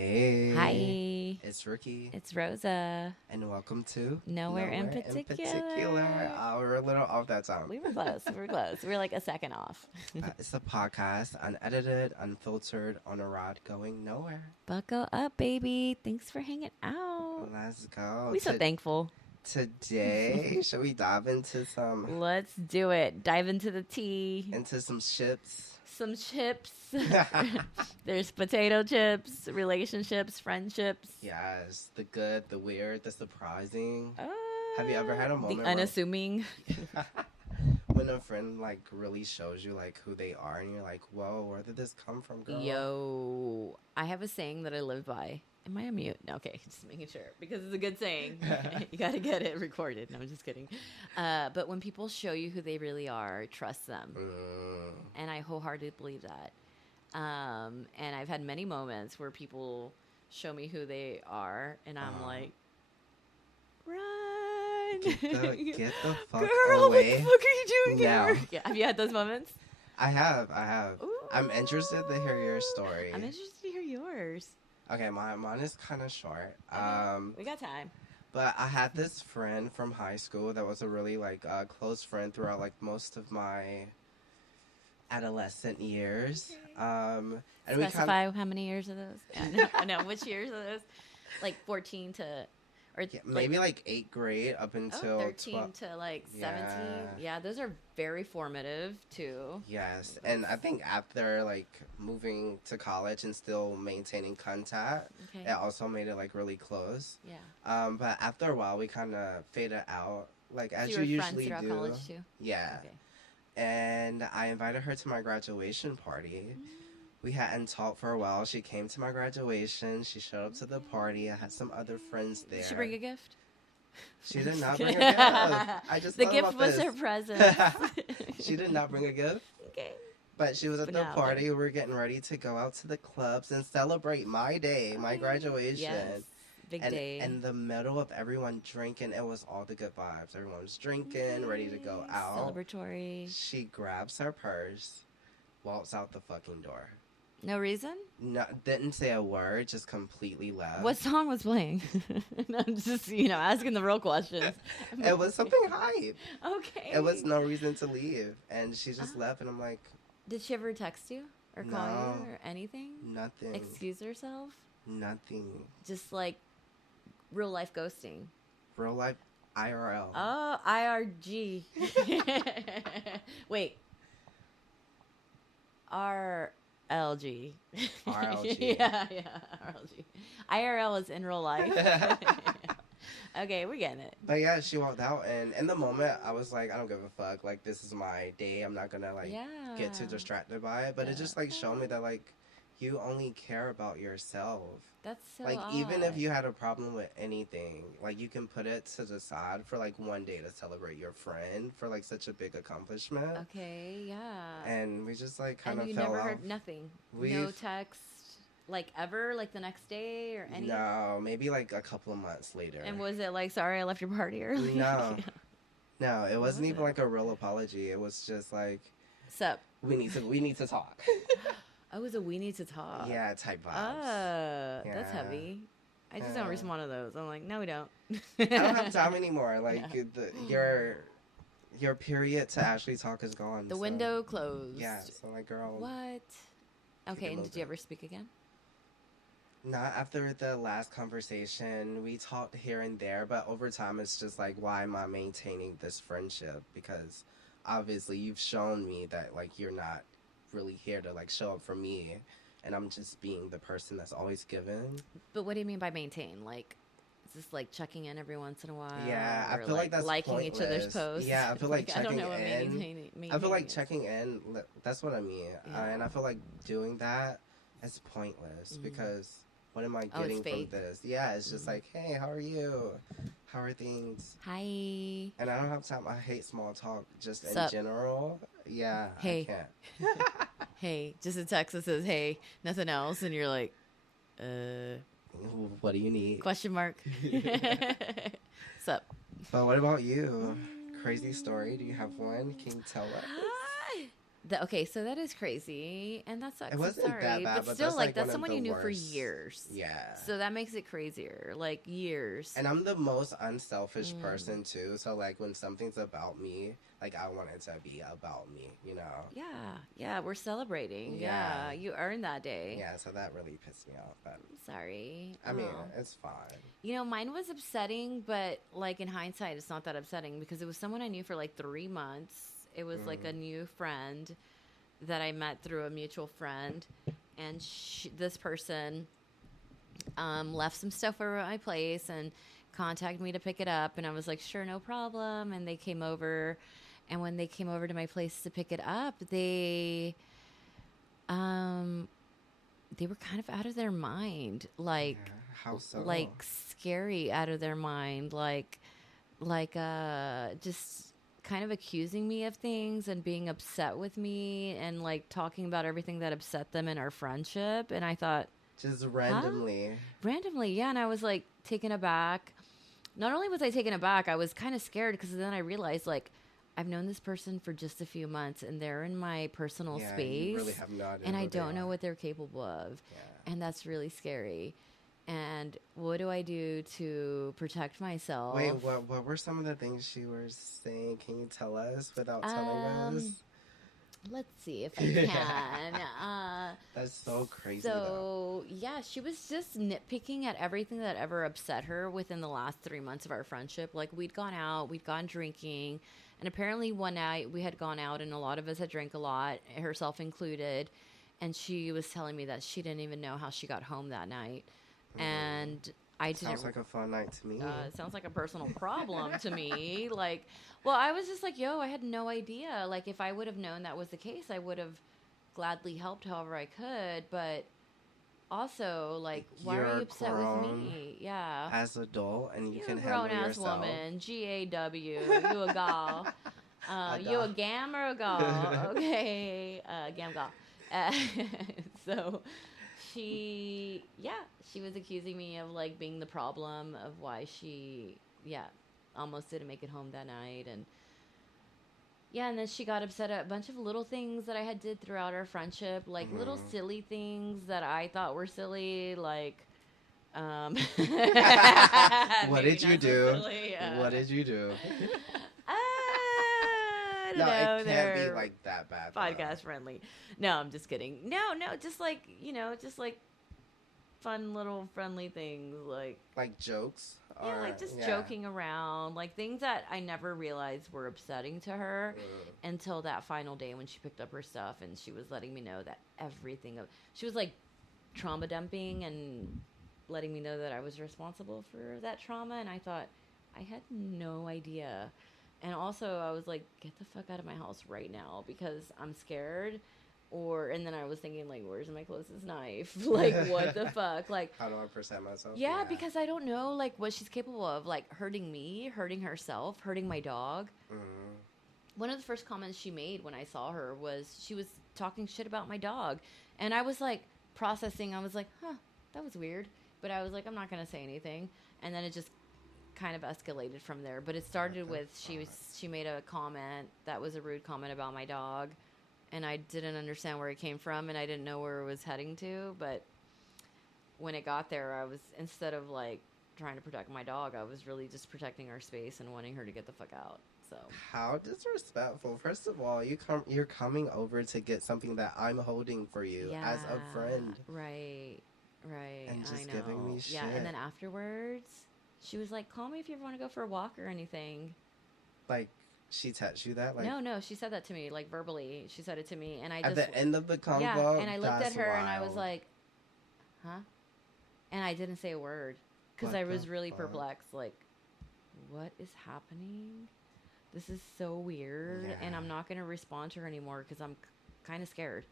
Hey, Hi, it's Ricky, it's Rosa. and welcome to Nowhere in particular. We're a little off that time. We were close. We were close. We were like a second off. It's a podcast, unedited, unfiltered, on a ride going nowhere. Buckle up, baby. Thanks for hanging out. Let's go. We so thankful. Today, shall we dive Let's do it. Dive into the tea. into some ships? Some chips. There's potato chips, relationships, friendships. Yes, the good, the weird, the surprising. Uh, Have you ever had a moment the unassuming? when a friend like really shows you like who they are, and you're like, "Whoa, where did this come from, girl?" Yo, I have a saying that I live by. Am I on mute? No, okay, just making sure because it's a good saying. You got to get it recorded. No, I'm just kidding. But when people show you who they really are, trust them. And I wholeheartedly believe that. And I've had many moments where people show me who they are, and I'm like, run. Get the fuck Girl, away. what the fuck are you doing now. here? Yeah, have you had those moments? I have. Ooh. I'm interested to hear your story. I'm interested to hear yours. Okay, mine is kind of short. We got time. But I had this friend from high school that was a really like close friend throughout like most of my adolescent years. And Specify how many years of those? Yeah, I know which years of those. Like 14 to, or yeah, maybe like 8th grade up until 13 12. to like 17. Yeah, those are very formative too. Yes, and I think after like moving to college and still maintaining contact, it also made it like really close. Yeah. But after a while, we kind of faded out, like as you you were friends usually throughout do. college too? Yeah. Okay. And I invited her to my graduation party. We hadn't talked for a while. She came to my graduation. She showed up to the party. I had some other friends there. Did she bring a gift? She did not bring a gift. I just the thought gift about was this. her present. She did not bring a gift. Okay. But she was at the party. We were getting ready to go out to the clubs and celebrate my day, my graduation. Yes. Big day. In the middle of everyone drinking, it was all the good vibes. Everyone was drinking, ready to go out. Celebratory. She grabs her purse, walks out the fucking door. No reason? No, didn't say a word, just completely left. What song was playing? I'm just, asking the real questions. It was something hype. Okay. It was no reason to leave. And she just left, and I'm like... Did she ever text you? Or call you? Or anything? Nothing. Excuse herself? Nothing. Just like real life ghosting. Real life IRL. Oh, IRG. Wait. RLG. RLG. yeah, RLG. IRL is in real life. Okay, we're getting it. But yeah, she walked out, and in the moment, I was like, I don't give a fuck. Like, this is my day. I'm not gonna, like, get too distracted by it. But it just, like, showed me that, like, you only care about yourself. That's so like, odd. even if you had a problem with anything, like, you can put it to the side for, like, one day to celebrate your friend for, like, such a big accomplishment. Okay, yeah. And we just, like, kind of fell off. And you never heard nothing? No text? Like, ever? Like, the next day or anything? No, maybe, like, a couple of months later. And was it, like, sorry I left your party early? No. No, it wasn't even, like, a real apology. It was just, like... Sup? We need to talk. Oh, it was a we need to talk. Yeah, type vibes. That's heavy. I just don't respond to those. I'm like, no, we don't. I don't have time anymore. Like, your period to actually talk is gone. The window closed. Yeah, so, like, girl... What? Okay, and did you ever speak again? Not after the last conversation. We talked here and there, but over time it's just like, why am I maintaining this friendship? Because obviously you've shown me that, like, you're not really here to, like, show up for me, and I'm just being the person that's always given. But what do you mean by maintain? Like, is this like checking in every once in a while? Yeah, I feel like that's liking pointless. each other's posts. Yeah, I feel like checking I don't know what in. I feel like checking in. That's what I mean, and I feel like doing that is pointless because what am I getting from this? Yeah, it's just like, hey, how are you? How are things? Hi. And I don't have time. I hate small talk just in general. Yeah, hey. I can't. Hey, just a text that says, hey, nothing else. And you're like, what do you need? Question mark. Sup? But what about you? Crazy story? Do you have one? Can you tell us? Okay, so that is crazy, and that It sucks. I'm wasn't that sorry, bad, but but still, that's like like one that's of someone the you knew for worst. years. Yeah. So that makes it crazier, like years. And I'm the most unselfish Mm. person too. So like when something's about me, like I want it to be about me, you know? Yeah, yeah, we're celebrating. Yeah. Yeah, you earned that day. Yeah, so that really pissed me off. But I'm sorry. I mean, Oh. it's fine. Mine was upsetting, but like in hindsight, it's not that upsetting because it was someone I knew for like 3 months. It was like a Mm. new friend that I met through a mutual friend, and this person left some stuff over at my place and contacted me to pick it up, and I was like, sure, no problem. And they came over, and when they came over to my place to pick it up, um they were kind of out of their mind, Yeah. How so? like scary out of their mind, just kind of accusing me of things and being upset with me and like talking about everything that upset them in our friendship. And I thought, Just huh? randomly. Randomly, yeah. And I was like taken aback. Not only was I taken aback, I was kind of scared because then I realized like I've known this person for just a few months and they're in my personal Yeah, you really space have no idea and I who they don't know are. what they're capable of. Yeah. And that's really scary. And what do I do to protect Wait, myself? what were some of the things she was saying? Can you tell us without telling us? Um, let's see if I Yeah. can. That's so crazy though. So yeah, she was just nitpicking at everything that ever upset her within the last 3 months of our friendship. Like we'd gone out, we'd gone drinking, and apparently one night we had gone out, and a lot of us had drank a lot, herself included. And she was telling me that she didn't even know how she got home that night, Mm. and I didn't. Sounds like a fun night to me. It sounds like a personal problem to me. Like, well, I was just like, yo, I had no idea. Like, if I would have known that was the case, I would have gladly helped however I could. But also, like, why are you You're upset with grown me? Yeah. as adult and you You a can grown handle ass yourself. woman. GAW. You a gal. I You a got. gam or a gal? Okay. Gam gal. Uh, so she was accusing me of like being the problem of why yeah, almost didn't make it home that night. And yeah, and then she got upset at a bunch of little things that I had did throughout our friendship, like little Mhm. silly things that I thought were silly, like What maybe did you not so do? silly. What did you do? I don't No, it know. can't be They're like that bad though. podcast friendly. No, I'm just kidding. No, no, just like just like fun little friendly things, like Like jokes yeah, or like just yeah. joking around, like things that I never realized were upsetting to her Mm. until that final day when she picked up her stuff and she was letting me know that she was like trauma dumping and letting me know that I was responsible for that trauma, and I thought I had no idea. And also I was like, get the fuck out of my house right now because I'm scared. Or and then I was thinking like, where's my closest knife? Like what the fuck? Like How do I present myself? yeah, Yeah. because I don't know like what she's capable of, like hurting me, hurting herself, hurting my dog. Mm. One of the first comments she made when I saw her was she was talking shit about my dog. And I was like processing. I was like, huh, that was weird. But I was like, I'm not going to say anything. And then it just kind of escalated from there. But it What started the with fuck? she made a comment that was a rude comment about my dog. And I didn't understand where it came from and I didn't know where it was heading to. But when it got there, I was, instead of like trying to protect my dog, I was really just protecting our space and wanting her to get the fuck out. So How disrespectful. First of all, you're coming over to get something that I'm holding for you yeah, as a friend right, right. and I just giving know. me Yeah, and then shit. afterwards, she was like, "Call me if you ever want to go for a walk or anything." Like she texts you that like No, no, she said that to me, like verbally. She said it to me, and I at just, the end of the yeah, convo. and I looked at That's her and I was wild. like, "Huh?" And I didn't say a word because What I the was really fuck? perplexed. Like, what is happening? This is so weird, and Yeah. I'm not gonna respond to her anymore because I'm kind of scared.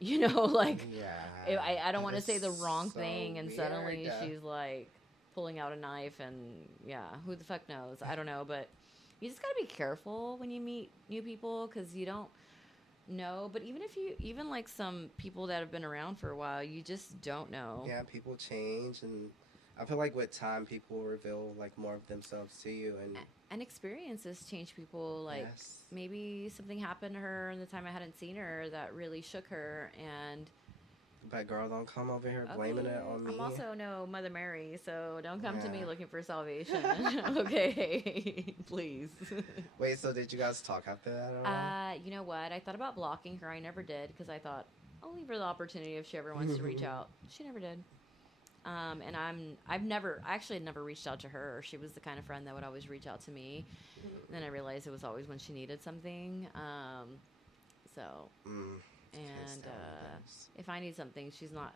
You know, like Yeah. I don't That want to is say the wrong so thing and weird. suddenly she's like pulling out a knife and yeah, who the fuck knows? I don't know, but you just got to be careful when you meet new people cuz you don't know, but even if you even like some people that have been around for a while, you just don't know. Yeah, people change and I feel like with time, people reveal like more of themselves to you, and And experiences change people. Like yes, maybe something happened to her in the time I hadn't seen her that really shook her. And but girl, don't come over here blaming it okay, on I'm me. also no Mother Mary, so don't come to me Yeah. looking for salvation. Okay, please. Wait, so did you guys talk after that at all? You know what? I thought about blocking her. I never did because I thought I'll leave her the opportunity if she ever wants to reach out. She never did. And I've never, I actually had never reached out to her. She was the kind of friend that would always reach out to me. And then I realized it was always when she needed something. So, Mm, can't and stand when things. if I need something,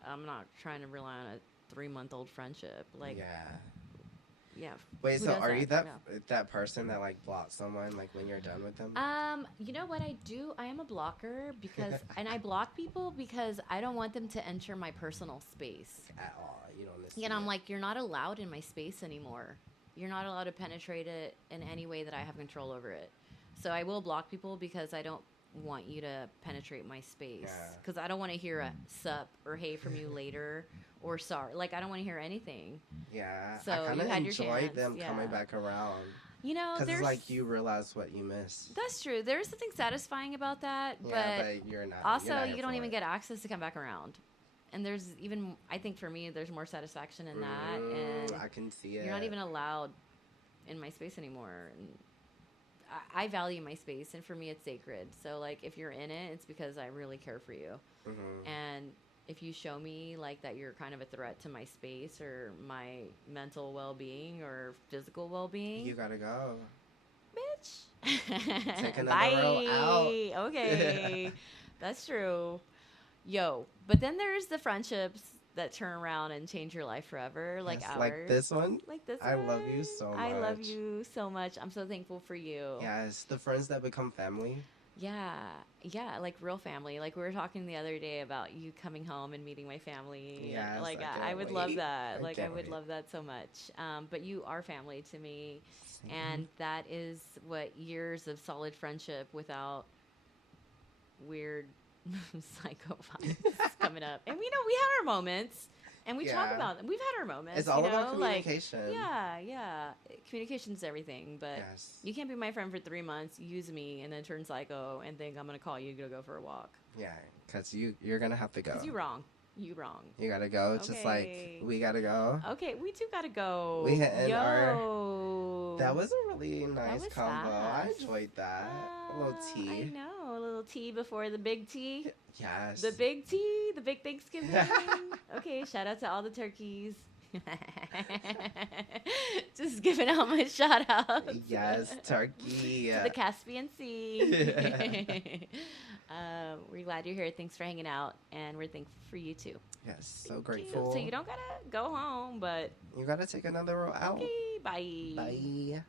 I'm not trying to rely on a 3-month-old friendship. Like, Yeah. yeah. Wait, Who so does are you that? that person that like blocks someone like when you're done with them? You know what I do? I am a blocker because, and I block people because I don't want them to enter my personal space. At all? You don't miss. Yeah, and I'm like, you're not allowed in my space anymore. You're not allowed to penetrate it in any way that I have control over it. So I will block people because I don't want you to penetrate my space. Yeah. Because I don't want to hear a sup or hey from you later or sorry. Like, I don't want to hear anything. Yeah, I So kind you of had your enjoy chance. them Yeah. coming back around You know, because it's there's like you realize what you missed. that's true. There's something satisfying about that, Yeah, but but you're not. also you're not here you don't for even it. get access to come back around. And there's even, I think for me, there's more satisfaction in that. And I can see it. you're not even allowed in my space anymore. And I value my space, and for me, it's sacred. So, like, if you're in it, it's because I really care for you. Mm-hmm. And if you show me, like, that you're kind of a threat to my space or my mental well being or physical well being, You gotta go. bitch. Take another Bye. row out. Okay. That's true. Yo, but then there's the friendships that turn around and change your life forever, like Yes, ours. like this one. Like this I one. love you so much. I love you so much. I'm so thankful for you. Yes, the friends that become family. Yeah. Yeah, like real family. Like we were talking the other day about you coming home and meeting my family. Yes, Like I I can't would love wait. that. I Like I can't would wait. love that so much. But you are family to me. Same. And that is what years of solid friendship without weird psycho vibes coming up. And we know we had our moments and we talk Yeah. about them. We've had our moments. It's all you about know, like, communication. yeah. Communication's everything. But Yes. you can't be my friend for 3 months, use me, and then turn psycho and think I'm going to call you to go for a walk. Yeah, because you're gonna have to go. Because you wrong. You wrong. You gotta go, just like Okay. we gotta go. Okay, we too got to go. We hitting Yo. That was a really nice was combo. I fast. enjoyed that. A little I tea. know. A little tea before the big tea. Yes. The big tea, the big Thanksgiving. Okay, shout out to all the turkeys. Just giving out my shout outs. Yes, turkey. To the Caspian Sea. We're glad you're here. Thanks for hanging out, and we're thankful for you too. Yes, so Thank grateful. you. So you don't gotta go home, but You gotta take another row out. okay, bye. Bye.